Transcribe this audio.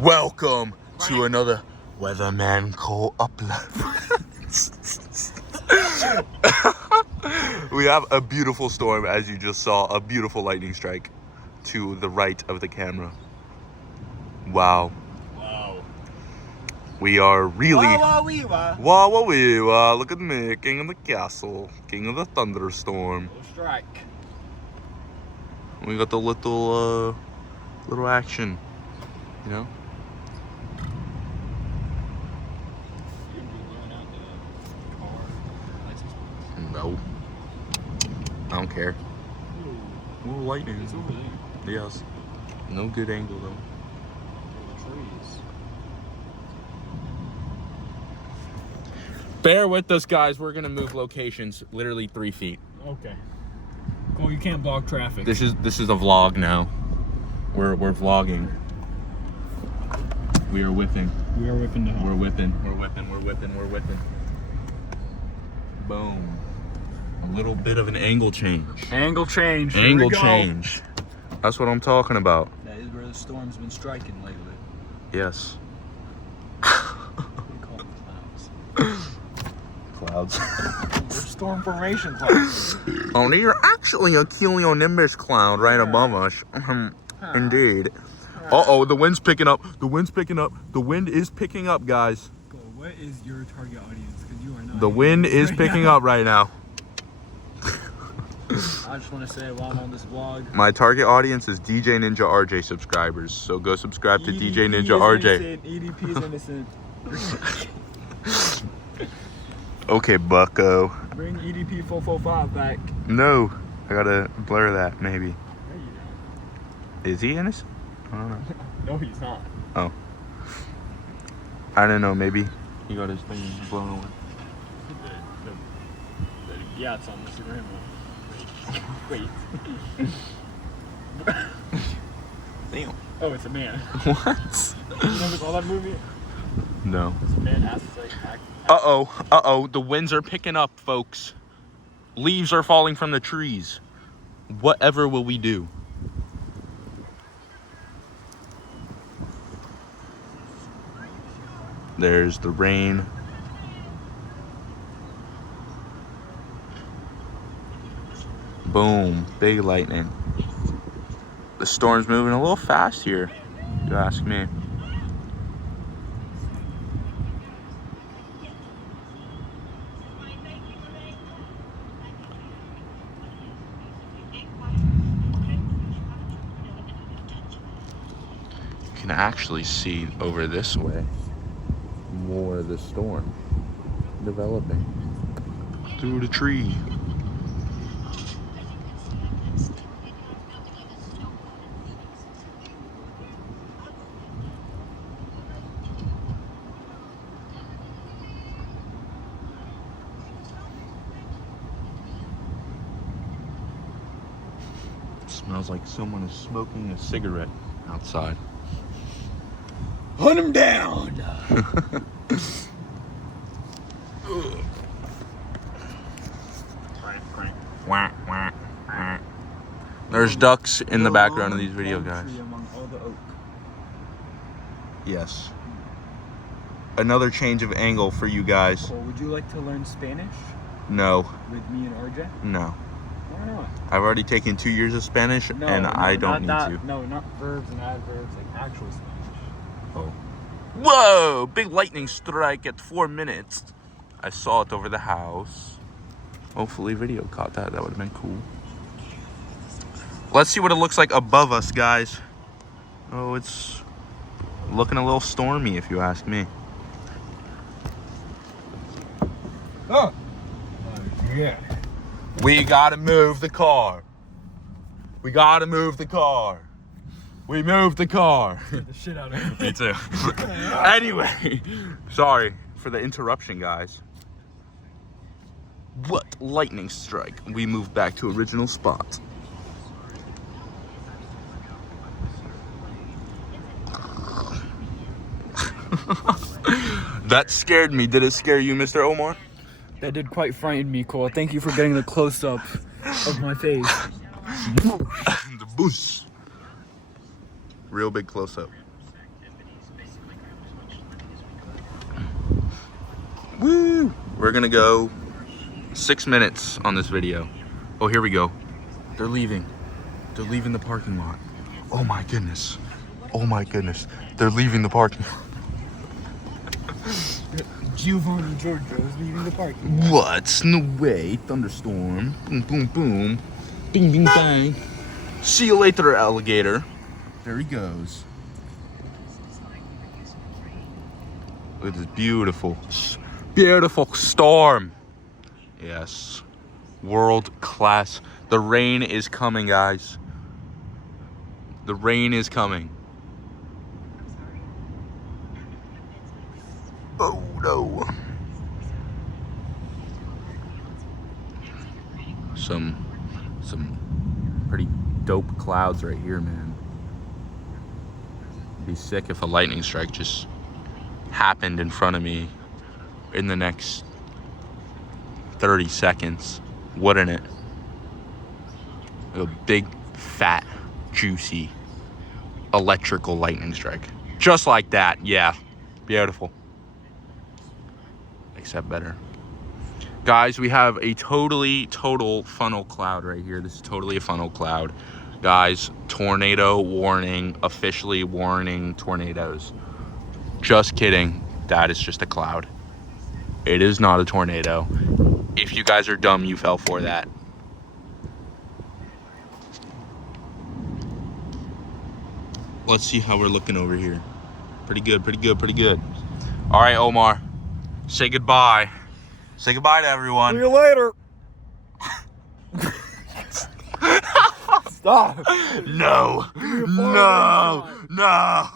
Welcome to another Weatherman Call Upload. We have a beautiful storm, as you just saw, a beautiful lightning strike to the right of the camera. Wow. Wow. We are really... Wah, wah, wee, wah. Wah, wah, wee, wah. Look at me, king of the castle, king of the thunderstorm. Little strike. We got the little action, you know? No. I don't care. Ooh, lightning. It's over there. Yes. No good angle though. Trees. Bear with us, guys. We're gonna move locations literally 3 feet. Okay. Well, you can't block traffic. This is a vlog now. We're vlogging. We are whipping. We are whipping the We're whipping. We're whipping. We're whipping. We're whipping. Boom. A little bit of an angle change. Angle change. Angle change. That's what I'm talking about. That is where the storm's been striking lately. Yes. We call them clouds. Clouds. They're storm formation clouds. Oh, you're actually a cumulonimbus cloud right above us. Indeed. Uh-oh, the wind's picking up. The wind's picking up. The wind is picking up, guys. Go, what is your target audience? Because you are not. The wind is picking up right now. I just want to say while I'm on this vlog. My target audience is DJ Ninja RJ subscribers. So go subscribe to DJ Ninja RJ. EDP is innocent. Okay, bucko. Bring EDP 445 back. No, I gotta blur that, maybe. There you go. Is he innocent? I don't know. No, he's not. Oh. I don't know, maybe he got his thing blown away. Yeah, it's on Instagram. Wait. Damn. Oh, it's a man. What? You never saw that movie? No. This man has to like act. Uh-oh. The winds are picking up, folks. Leaves are falling from the trees. Whatever will we do? There's the rain. Boom. Big lightning. The storm's moving a little fast here, if you ask me. You can actually see over this way more of the storm developing through the tree. Smells like someone is smoking a cigarette outside. Hunt him down! Wah, wah, wah. There's ducks in the background of these videos, guys. Among all the oak. Yes. Another change of angle for you guys. Cole, would you like to learn Spanish No. with me and RJ? No. Why not? I've already taken 2 years of Spanish, and I don't need to. No, not verbs and adverbs, like actual Spanish. Oh. Whoa! Big lightning strike at 4 minutes. I saw it over the house. Hopefully video caught that. That would have been cool. Let's see what it looks like above us, guys. Oh, it's looking a little stormy, if you ask me. Oh! Yeah. We gotta move the car. We gotta move the car. We moved the car. The shit out of Me too. Anyway, sorry for the interruption, guys. What lightning strike? We moved back to original spot. That scared me. Did it scare you, Mr. Omar? That did quite frighten me, Cole. Thank you for getting the close-up of my face. The boost. Real big close-up. gonna go 6 minutes on this video. Oh, here we go. They're leaving. They're leaving the parking lot. Oh my goodness. Oh my goodness. They're leaving the parking lot. Giovanni Giorgio is leaving the parking lot. What? No way. Thunderstorm. Boom, boom, boom. Ding, ding, bang. See you later, alligator. There he goes. Look at this beautiful, beautiful storm. Yes. World class. The rain is coming, guys. The rain is coming. Oh no. Some pretty dope clouds right here, man. It'd be sick if a lightning strike just happened in front of me in the next 30 seconds, wouldn't it? A big, fat, juicy, electrical lightning strike. Just like that, yeah. Beautiful. Except better. Guys, we have a total funnel cloud right here. This is totally a funnel cloud. Guys, tornado warning, officially warning tornadoes. Just kidding. That is just a cloud. It is not a tornado. If you guys are dumb, you fell for that. Let's see how we're looking over here. Pretty good, pretty good, pretty good. All right, Omar. Say goodbye. Say goodbye to everyone. See you later. Stop. No. No. No.